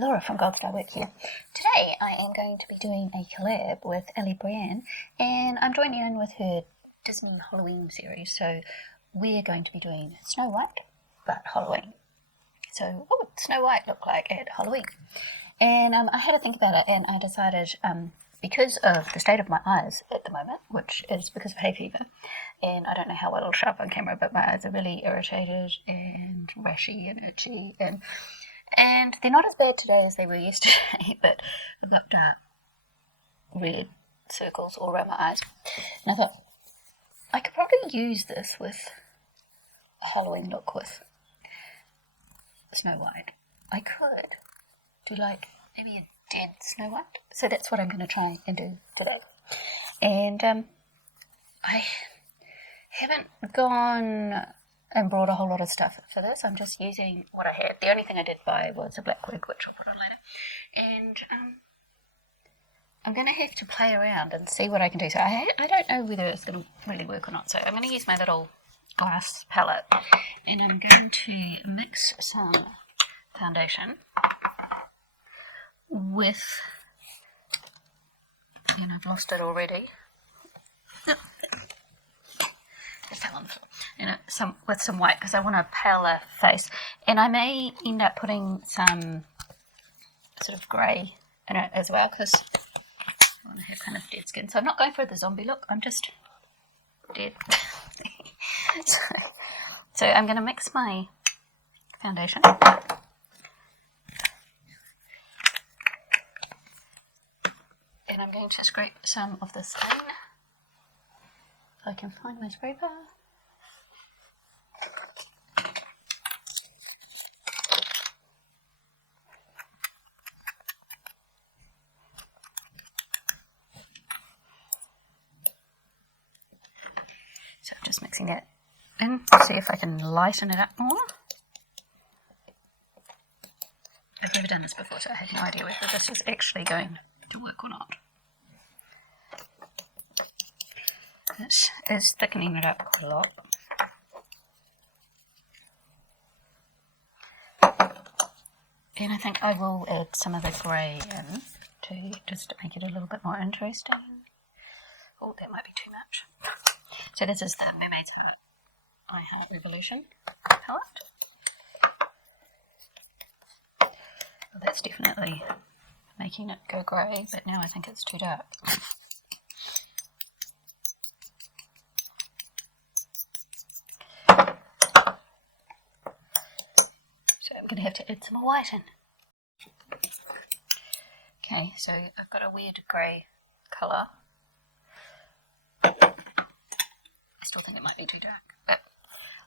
Laura from Goldstar Work here. Today I am going to be doing a collab with Ally Brianne, and I'm joining in with her Disney Halloween series. So we're going to be doing Snow White, but Halloween. So what would Snow White look like at Halloween? And I had to think about it, and I decided, because of the state of my eyes at the moment, which is because of hay fever, and I don't know how well it'll show up on camera, but my eyes are really irritated and rashy and itchy, and they're not as bad today as they were yesterday, but I've got dark red circles all around my eyes. And I thought, I could probably use this with a Halloween look with Snow White. I could do like maybe a dead Snow White. So that's what I'm going to try and do today. And I haven't gone and brought a whole lot of stuff for this. I'm just using what I had. The only thing I did buy was a black wig, which I'll put on later. And I'm going to have to play around and see what I can do. So I don't know whether it's going to really work or not. So I'm going to use my little glass palette, and I'm going to mix some foundation with, and I've lost it already. It fell on the floor. And with some white, because I want a paler face, and I may end up putting some sort of grey in it as well, because I want to have kind of dead skin. So I'm not going for the zombie look, I'm just dead. So I'm going to mix my foundation. And I'm going to scrape some of this in. If I can find my scraper. So I'm just mixing that in, see if I can lighten it up more. I've never done this before, so I have no idea whether this is actually going to work or not. This is thickening it up quite a lot. And I think I will add some of the grey in to just make it a little bit more interesting. Oh, that might be too much. So this is the Mermaid's Heart I Heart Revolution palette. Well, that's definitely making it go grey, but now I think it's too dark. So I'm going to have to add some more white in. Okay, so I've got a weird grey colour. I still think it might be too dark, but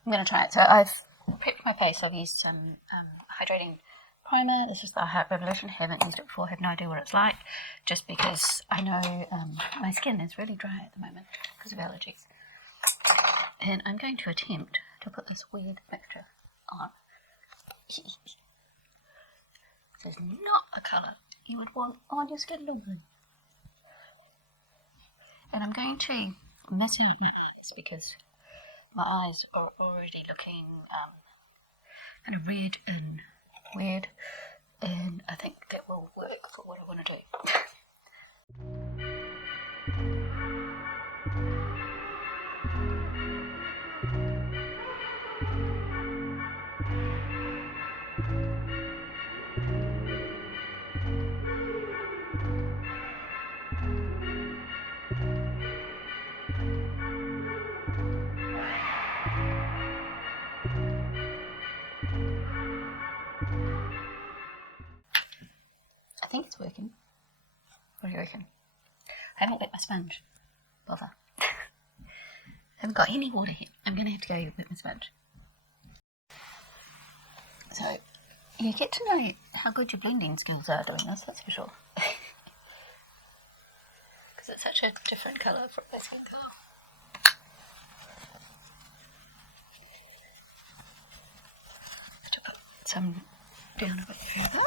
I'm going to try it. So I've prepped my face. I've used some hydrating primer. This is the Heart Revolution. Haven't used it before, have no idea what it's like, just because I know my skin is really dry at the moment because of allergies. And I'm going to attempt to put this weird mixture on. This is not a colour you would want on your skin normally. And I'm going to mess out my eyes because my eyes are already looking kind of red and weird, and I think that will work for what I want to do. I think it's working. What do you reckon? I haven't wet my sponge. Bother. I haven't got any water here. I'm going to have to go wet my sponge. So, you get to know how good your blending skills are doing this, that's for sure. Because it's such a different colour from my skin colour. I have to put some down a bit further.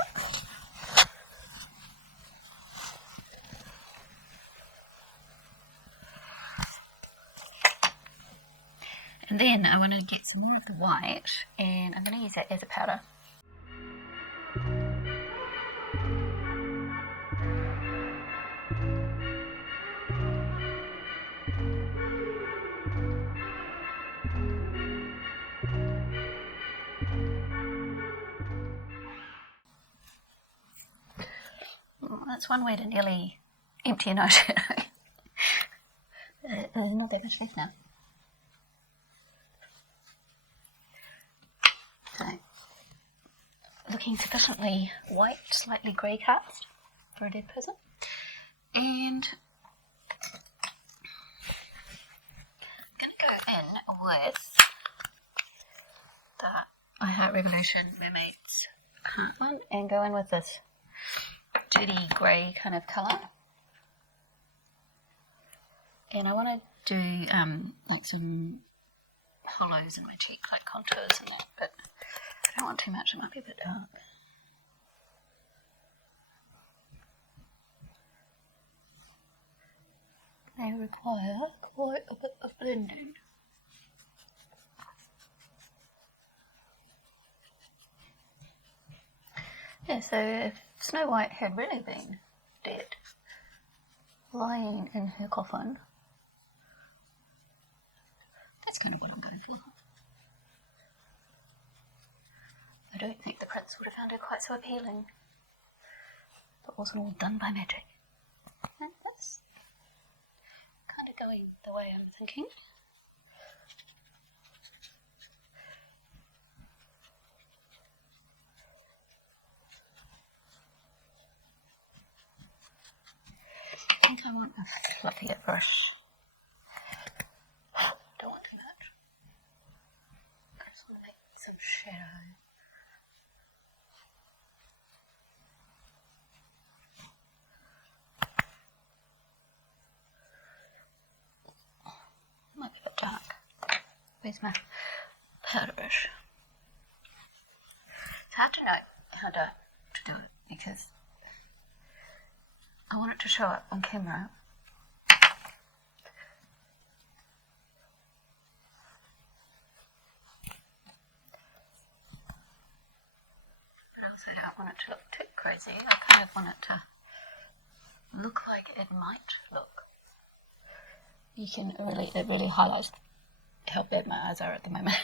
And then I want to get some more of the white, and I'm going to use that as a powder. that's one way to nearly empty an eyeshadow. There's not that much left now. So, looking sufficiently white, slightly grey cast for a dead person. And I'm going to go in with the I Heart Revolution Mermaid's Heart one and go in with this dirty grey kind of colour. And I want to do like some hollows in my cheek, like contours and that, but I don't want too much, it might be a bit dark. They require quite a bit of blending. Yeah, so if Snow White had really been dead, lying in her coffin, that's kind of what I'm going for. I don't think the prince would have found her quite so appealing. But wasn't all done by magic. And that's kind of going the way I'm thinking. I think I want a fluffier brush. Don't want too much. I just want to make some shadow. Might be a bit dark. Where's my powder brush? It's hard to know how to do it because I want it to show up on camera. But I also don't want it to look too crazy. I kind of want it to look like it might look. You can really, it really highlights how bad my eyes are at the moment.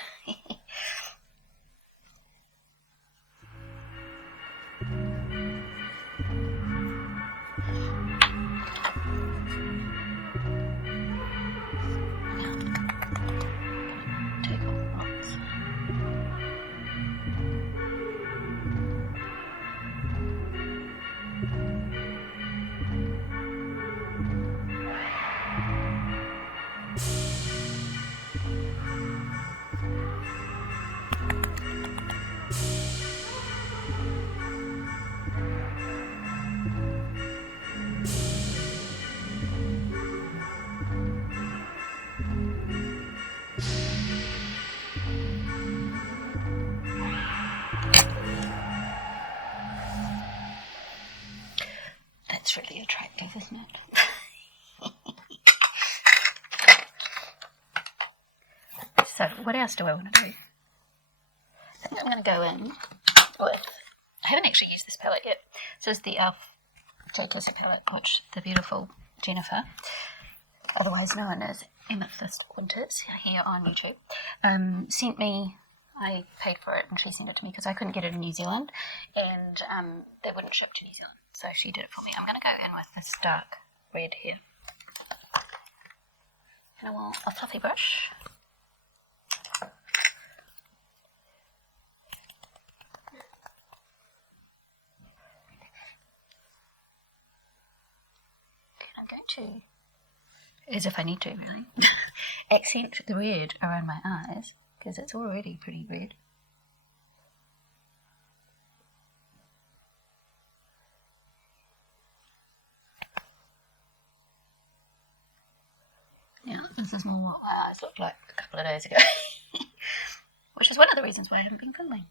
Take off the knots. That's really attractive, isn't it? So, what else do I want to do? I think I'm going to go in with, I haven't actually used this palette yet. So it's the e.l.f. J.K. palette, which the beautiful Jennifer, otherwise known as Amethyst Winters, here on YouTube, sent me. I paid for it and she sent it to me because I couldn't get it in New Zealand and they wouldn't ship to New Zealand. So she did it for me. I'm going to go in with this dark red here. And I want a fluffy brush. And I'm going to, as if I need to really, accent the red around my eyes because it's already pretty red. Yeah, this is more what my eyes looked like a couple of days ago. Which is one of the reasons why I haven't been filming.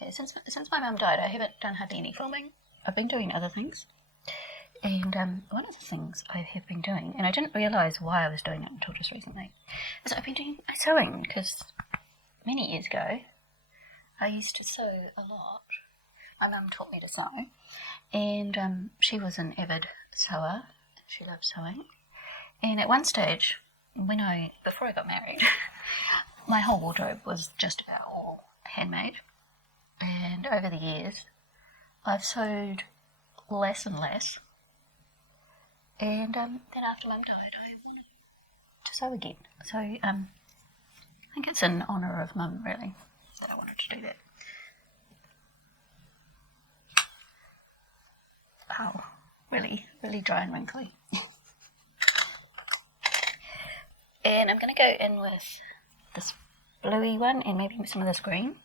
Yeah, since my mum died, I haven't done hardly any filming. I've been doing other things. And one of the things I have been doing, and I didn't realise why I was doing it until just recently, is I've been doing sewing, because many years ago, I used to sew a lot. My mum taught me to sew, and she was an avid sewer. She loved sewing. And at one stage, before I got married, my whole wardrobe was just about all handmade. And over the years, I've sewed less and less. And then after Mum died, I wanted to sew again. So I think it's in honour of Mum, really, that I wanted to do that. Oh, really, really dry and wrinkly. And I'm going to go in with this bluey one and maybe some of this green.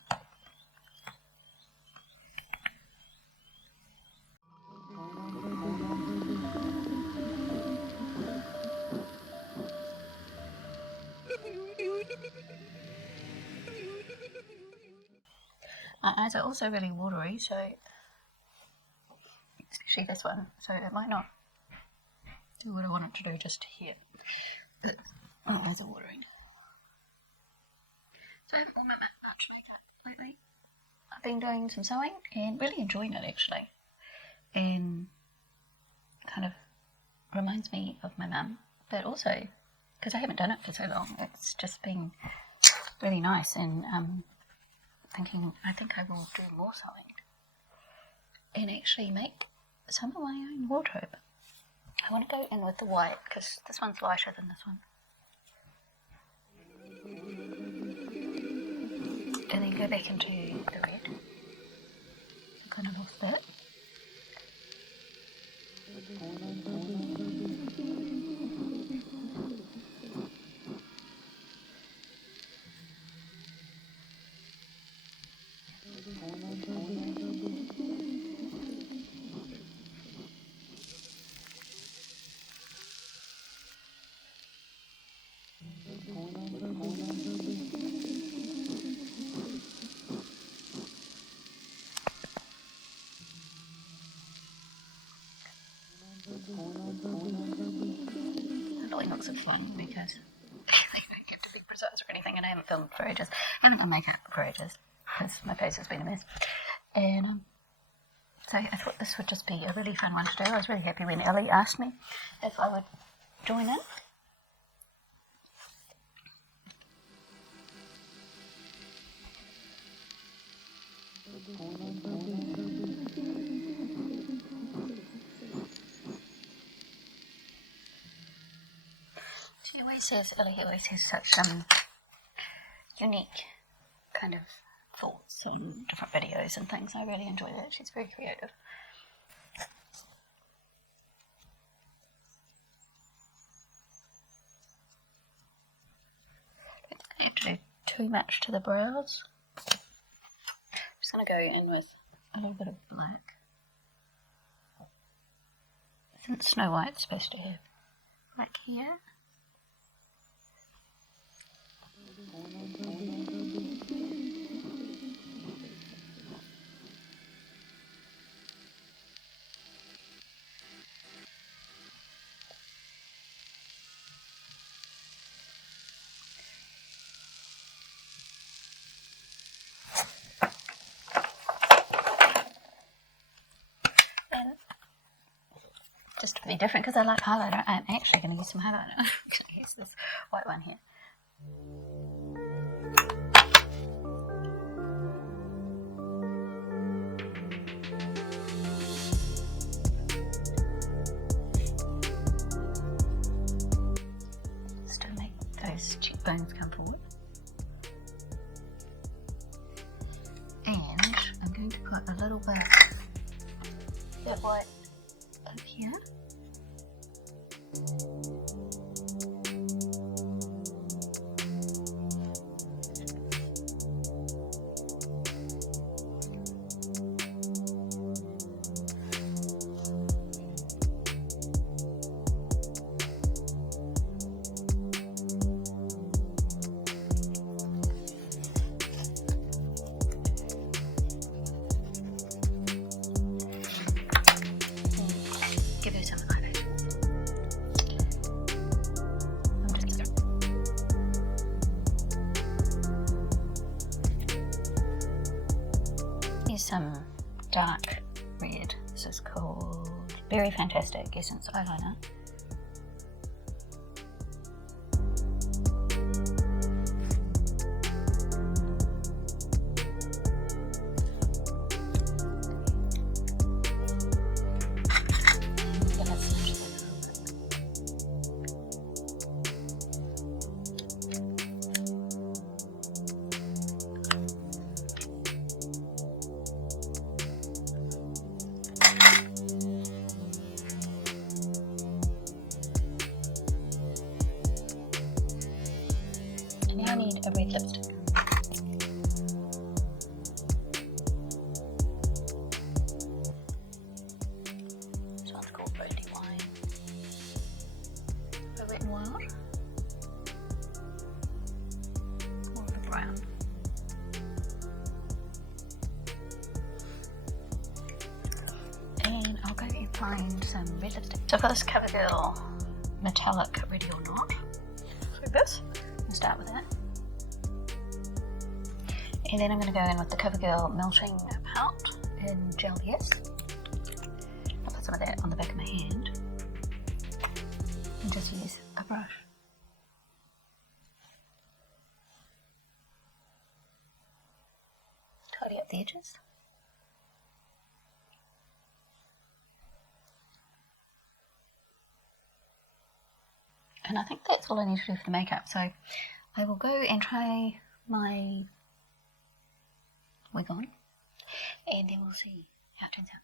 My eyes are also really watery, so especially this one, so it might not do what I want it to do just here. But my eyes are watering. So I haven't worn much makeup lately. I've been doing some sewing and really enjoying it actually. And kind of reminds me of my mum, but also because I haven't done it for so long, it's just been really nice. And thinking I think I will do more sewing and actually make some of my own wardrobe. I want to go in with the white because this one's lighter than this one. And then go back into the red. Kind of off that. It really looks so fun because I don't get to be precise or anything, and I haven't filmed for ages. I haven't done makeup for ages because my face has been a mess. And so I thought this would just be a really fun one to do. I was really happy when Ally asked me if I would join in. Ally always has such unique kind of thoughts on different videos and things. I really enjoy that. She's very creative. I don't think I have to do too much to the brows. I'm just going to go in with a little bit of black. Isn't Snow White supposed to have black here? And just to be different, because I like highlighter, I'm actually going to use some highlighter. I'm going to use this white one here. Just to make those cheekbones come forward. And I'm going to put a little bit of white up here. Give you some eyelid. Here's some dark red. This is called Very Fantastic Essence Eyeliner. a red lipstick. This one's called Rosy Wine. A Wet and Wild. More of a brown. And I'll go and find some red lipstick. So I've got this CoverGirl metallic Ready or Not. Like this. I'll start with that. And then I'm going to go in with the CoverGirl Melting Pout in Gel Yes. I'll put some of that on the back of my hand. And just use a brush. Tidy up the edges. And I think that's all I need to do for the makeup. So I will go and try my wig on, and then we'll see how it turns out.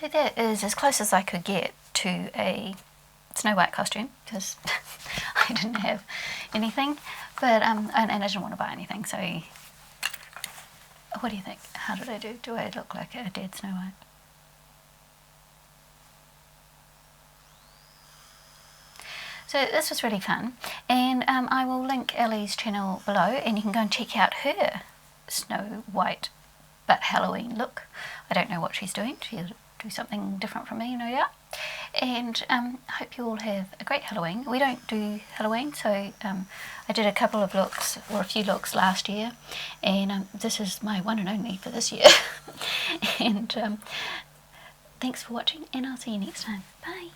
So that is as close as I could get to a Snow White costume, because I didn't have anything, but and I didn't want to buy anything. So what do you think? How did I do? Do I look like a dead Snow White? So this was really fun, and I will link Ally's channel below, and you can go and check out her Snow White but Halloween look. I don't know what she's doing. She'll do something different from me, no doubt. And I hope you all have a great Halloween. We don't do Halloween, so I did a couple of looks, or a few looks last year, and this is my one and only for this year. And thanks for watching, and I'll see you next time. Bye.